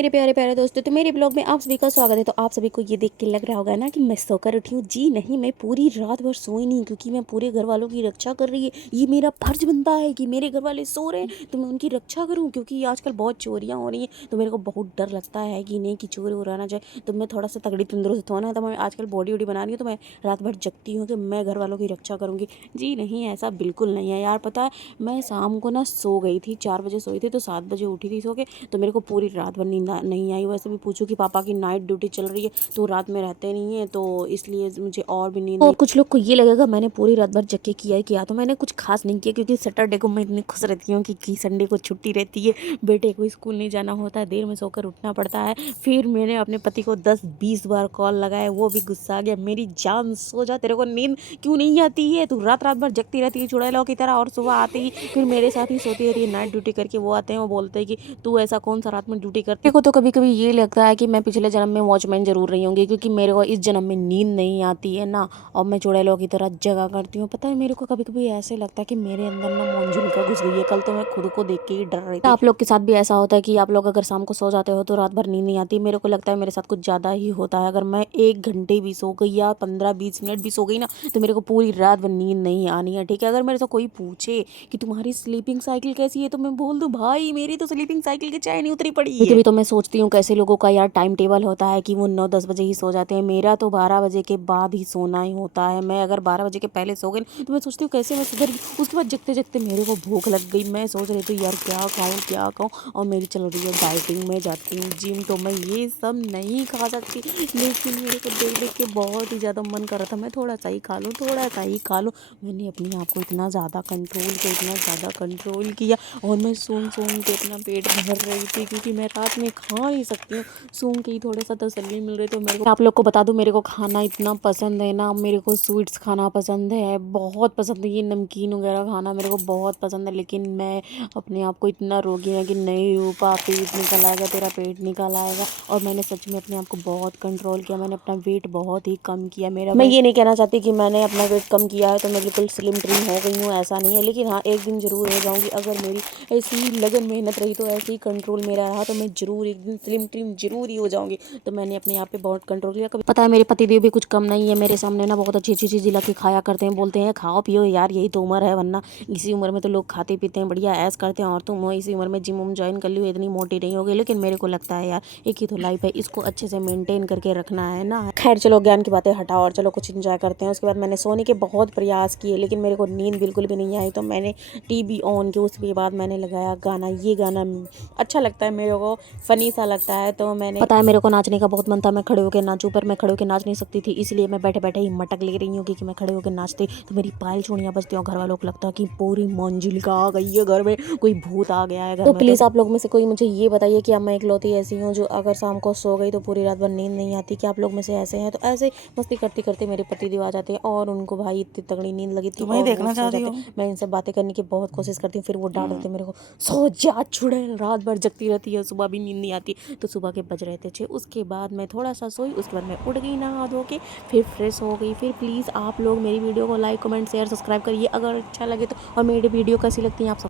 मेरे प्यारे प्यारे दोस्तों, तो मेरे ब्लॉग में आप सभी का स्वागत है। तो आप सभी को ये देख के लग रहा होगा ना कि मैं सोकर उठी हूँ। जी नहीं, मैं पूरी रात भर सोई नहीं, क्योंकि मैं पूरे घर वालों की रक्षा कर रही है। ये मेरा फर्ज बनता है कि मेरे घर वाले सो रहे हैं तो मैं उनकी रक्षा करूँ, क्योंकि आजकल बहुत चोरियाँ हो रही हैं। तो मेरे को बहुत डर लगता है कि नहीं, कि चोरी हो ना जाए। तो मैं थोड़ा सा तगड़ी तंदुरुस्त होना है, तो मैं आजकल बॉडी वॉडी बना रही हूँ। तो मैं रात भर जगती हूँ कि मैं घर वालों की रक्षा करूँगी। जी नहीं, ऐसा बिल्कुल नहीं है यार। पता है, मैं शाम को ना सो गई थी, 4 बजे सोई थी, तो 7 बजे उठी थी सो के। तो मेरे को पूरी रात भर नींद नहीं आई। वैसे भी पूछूं कि पापा की नाइट ड्यूटी चल रही है, तो रात में रहते नहीं है, तो इसलिए मुझे और भी नींद नहीं। कुछ लोग को ये लगेगा मैंने पूरी रात भर जग के किया तो मैंने कुछ खास नहीं किया, क्योंकि सैटरडे को मैं इतनी खुश रहती हूँ कि संडे को छुट्टी रहती है, बेटे को स्कूल नहीं जाना होता है, देर में सोकर उठना पड़ता है। फिर मैंने अपने पति को 10-20 बार कॉल लगाया, वो भी गुस्सा आ गया, मेरी जान सो जा, तेरे को नींद क्यों नहीं आती है, तू रात रात भर जगती रहती है चुड़ैलों की तरह, और सुबह आते ही फिर मेरे साथ ही सोती रहती है नाइट ड्यूटी करके। वो आते हैं, वो बोलते हैं कि तू ऐसा कौन सा रात में ड्यूटी करती है। को तो कभी कभी ये लगता है कि मैं पिछले जन्म में वॉचमैन जरूर रही होंगी, क्योंकि मेरे को इस जन्म में नींद नहीं आती है ना, और मैं चुड़ैलों की तरह जगा करती हूँ। पता है, मेरे को कभी कभी ऐसे लगता है कि मेरे अंदर ना मंजुलिका घुस गई है। कल तो मैं खुद को देख के ही डर रही थी। आप लोग के साथ भी ऐसा होता है कि आप लोग अगर शाम को सो जाते हो तो रात भर नींद नहीं आती? मेरे को लगता है मेरे साथ कुछ ज्यादा ही होता है। अगर मैं 1 घंटे भी सो गई या 15-20 मिनट भी सो गई ना, तो मेरे को पूरी रात भर नींद नहीं आनी है। ठीक है, अगर मेरे से कोई पूछे कि तुम्हारी स्लीपिंग साइकिल कैसी है, तो मैं बोल दूं, भाई मेरी तो स्लीपिंग साइकिल की चैन नहीं उतरी पड़ी है। कभी तो मैं सोचती हूँ कैसे लोगों का यार टाइम टेबल होता है कि वो 9-10 बजे ही सो जाते हैं। मेरा तो 12 बजे के बाद ही सोना ही होता है। मैं अगर 12 बजे के पहले सो गई तो मैं सोचती हूँ कैसे मैं सुधर गई। उसके बाद जगते जगते मेरे को भूख लग गई। मैं सोच रही थी यार क्या खाऊँ क्या खाऊँ, और मेरी चल रही है डाइटिंग। में जाती हूँ जिम, तो मैं ये सब नहीं खा सकती, लेकिन मेरे को देख देख के बहुत ही ज़्यादा मन कर रहा था मैं थोड़ा सा ही खा लूँ, थोड़ा सा ही खा लूँ। मैंने अपने आप को इतना ज़्यादा कंट्रोल किया, और मैं सूंघ के इतना पेट भर रही थी, क्योंकि मैं रात में खा नहीं सकती हूँ। सूंघ के ही थोड़ा सा तसल्ली मिल रही। तो मेरे को आप लोग को बता दूं, मेरे को खाना इतना पसंद है ना, मेरे को स्वीट्स खाना पसंद है, बहुत पसंद है। ये नमकीन वगैरह खाना मेरे को बहुत पसंद है, लेकिन मैं अपने आप को इतना रोकी है कि नहीं रूपा, पेट निकल आएगा, तेरा पेट निकल आएगा। और मैंने सच में अपने आप को बहुत कंट्रोल किया। मैंने अपना वेट बहुत ही कम किया। मेरा मैं ये नहीं कहना चाहती कि मैंने अपना वेट कम किया है तो मैं बिल्कुल स्लिम ट्रिम हो गई हूँ, ऐसा नहीं है। लेकिन हाँ, एक दिन जरूर हो जाऊँगी। अगर मेरी ऐसी ही लगन मेहनत रही, तो ऐसे ही कंट्रोल मेरा रहा, तो मैं जरूर एक दिन स्लिम ट्रिम जरूर ही हो जाऊंगी। तो मैंने अपने आप पे बहुत कंट्रोल किया। कभी पता है, मेरे पतिदेव भी कुछ कम नहीं है। मेरे सामने ना बहुत अच्छी अच्छी चीज़ ला के खाया करते हैं, बोलते हैं खाओ पियो यार, यही तो उम्र है, वरना इसी उम्र में तो लोग खाते पीते हैं, बढ़िया ऐश करते हैं, और तुम इसी उम्र में जिम ज्वाइन कर ली हो, इतनी मोटी नहीं हो गई। लेकिन मेरे को लगता है यार, एक ही तो लाइफ है, इसको अच्छे से मेंटेन करके रखना है ना। खैर चलो, ज्ञान की बातें हटाओ और चलो कुछ इंजॉय करते हैं। उसके बाद मैंने सोने के बहुत प्रयास किए, लेकिन मेरे को नींद बिल्कुल भी नहीं आई। तो मैंने टीवी ऑन किया, उसके बाद मैंने लगाया गाना। ये गाना अच्छा लगता है मेरे को, फनी सा लगता है। तो मैंने पता है, मेरे को नाचने का बहुत मन था, मैं खड़े होकर नाचूं, पर मैं खड़े होकर नाच नहीं सकती थी, इसलिए मैं बैठे बैठे ही मटक ले रही हूँ। क्योंकि मैं खड़े होकर नाचती तो मेरी पायल चूड़ियाँ बजती, और घर वालों को लगता कि पूरी मंजिलिका आ गई है घर में, कोई भूत आ गया है घर में। तो प्लीज़ आप लोग में से कोई मुझे ये बताइए कि अब मैं इकलौती ऐसी हूँ जो अगर शाम को सो गई तो पूरी रात भर नींद नहीं आती? कि आप लोग में से ऐसे हैं? तो ऐसे मस्ती करते करते मेरे पतिदेव आ जाते हैं, और उनको भाई इतनी तगड़ी नींद लगी थी, और देखना चाह रही हो। मैं इनसे बातें करने की बहुत कोशिश करती हूँ, फिर वो डांट देते मेरे को, सो जा चुड़ैल, रात भर जगती रहती है, सुबह भी नींद नहीं आती। तो सुबह के बज रहे थे 6। उसके बाद मैं थोड़ा सा सोई, उसके बाद मैं उठ गई नहा धो के, फिर फ्रेश हो गई। फिर प्लीज़ आप लोग मेरी वीडियो को लाइक कमेंट शेयर सब्सक्राइब करिए अगर अच्छा लगे तो, और मेरी वीडियो कैसी लगती है आप सब